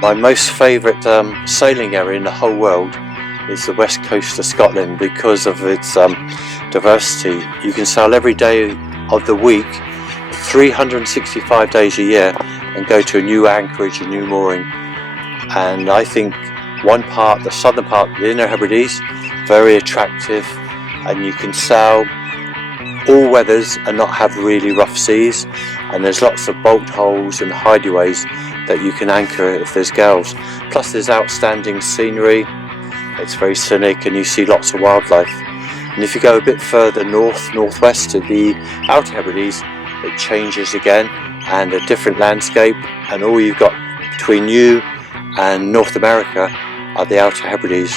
My most favourite sailing area in the whole world is the west coast of Scotland because of its diversity. You can sail every day of the week, 365 days a year, and go to a new anchorage, a new mooring. And I think one part, the southern part, the Inner Hebrides, very attractive, and you can sail all weathers and not have really rough seas, and there's lots of bolt holes and hideaways that you can anchor if there's gales. Plus there's outstanding scenery, it's very scenic, and you see lots of wildlife. And if you go a bit further northwest to the Outer Hebrides, it changes again, and a different landscape, and all you've got between you and North America are the Outer Hebrides.